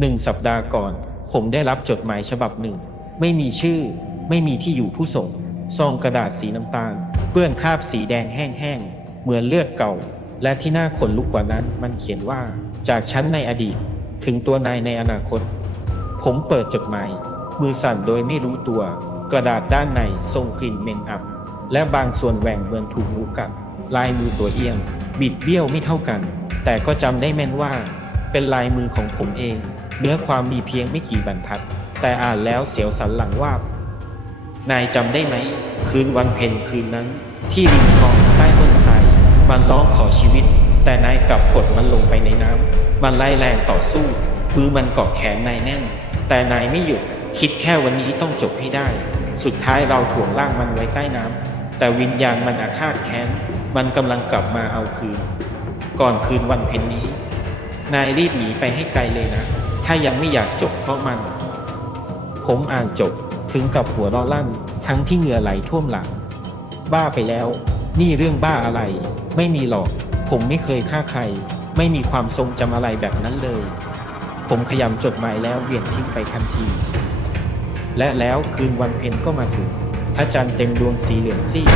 หนึ่งสัปดาห์ก่อน ผมได้รับจดหมายฉบับหนึ่ง ไม่มีชื่อ ไม่มีที่อยู่ผู้ส่งซองกระดาษสีน้ำตาลเปื้อนคราบสีแดงแห้งๆ เหมือนเลือดเก่า และที่น่าขนลุกกว่านั้นมันเขียนว่า จากฉันในอดีต ถึงตัวนายในอนาคต ผมเปิดจดหมาย มือสั่นโดยไม่รู้ตัว กระดาษด้านในทรงกลิ่นเหม็นอับ และบางส่วนแหว่งเหมือนถูกงูกัดลายมือตัวเอียง บิดเบี้ยวไม่เท่ากัน แต่ก็จำได้แม่นว่า เป็นลายมือของผมเอง เนื้อความมีเพียงไม่กี่บรรทัด แต่อ่านแล้วเสียวสันหลังว่า นายจำได้ไหม คืนวันเพ็ญคืนนั้น ที่ริมคลองใต้ต้นไทรมันร้องขอชีวิต แต่นายกลับกดมันลงไปในน้ำมันไล่แรงต่อสู้มือมันเกาะแขนนายแน่น แต่นายไม่หยุดคิดแค่วันนี้ต้องจบให้ได้ สุดท้ายเราถ่วงร่างมันไว้ใต้น้ำแต่วิญญาณมันอาฆาตแค้น มันกำลังกลับมาเอาคืน ก่อนคืนวันเพ็ญนี้ นายรีบหนีไปให้ไกลเลยนะ ถ้ายังไม่อยากจบเพราะมัน ผมอ่านจบถึงกับหัวเราะลั่น ทั้งที่เหงื่อไหลท่วมหลัง บ้าไปแล้ว นี่เรื่องบ้าอะไร ไม่มีหรอก ผมไม่เคยฆ่าใคร ไม่มีความทรงจำอะไรแบบนั้นเลย ผมขยำจดหมายแล้วเวียงทิ้งไปทันที และแล้วคืนวันเพ็ญก็มาถึงพระจันทร์เต็มดวงสีเหลืองซีด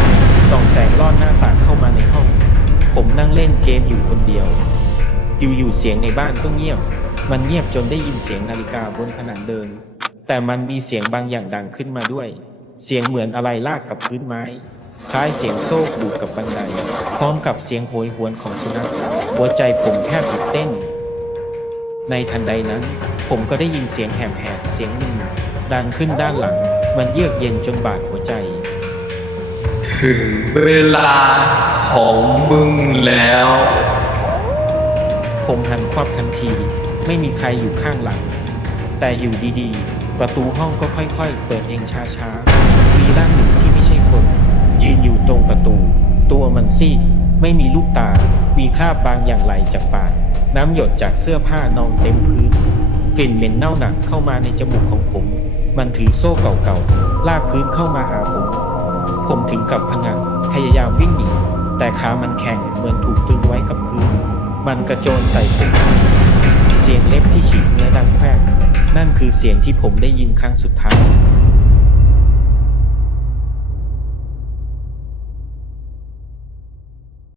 ส่องแสงลอดหน้าต่างเข้ามาในห้อง ผมนั่งเล่นเกมอยู่คนเดียว อยู่ๆเสียงในบ้านก็เงียบ มันเงียบจนได้ยินเสียงนาฬิกาบนผนังเดิน แต่มันมีเสียงบางอย่างดังขึ้นมาด้วย เสียงเหมือนอะไรลากกับพื้นไม้ คล้ายเสียงโซ่ดูดกับบันได พร้อมกับเสียงโหยหวนของสุนัข หัวใจผมแทบหยุดเต้น ในทันใดนั้น ผมก็ได้ยินเสียงแหบๆเสียงหนึ่งดังขึ้นด้านหลัง มันเยือกเย็นจนบาดหัวใจถึงเวลาของมึงแล้ว ผมหันควับทันที ไม่มีใครอยู่ข้างหลัง แต่อยู่ดีๆ ประตูห้องก็ค่อยๆ เปิดเองช้าๆ มีร่างหนึ่งที่ไม่ใช่คน ยืนอยู่ตรงประตู ตัวมันซีดไม่มีลูกตา มีคราบบางอย่างไหลจากปาก น้ำหยดจากเสื้อผ้านองเต็มพื้น กลิ่นเหม็นเน่าหนักเข้ามาในจมูกของผม มันถือโซ่เก่าๆ ลากพื้นเข้ามาหาผม ผมถึงกับพะงันพยายามวิ่งหนี แต่ขามันแข็งเหมือนถูกตึงไว้กับพื้น มันกระโจนใส่ผมเสียงเล็บที่ฉีกเนื้อดังแพรกนั่นคือเสียงที่ผมได้ยินครั้งสุดท้าย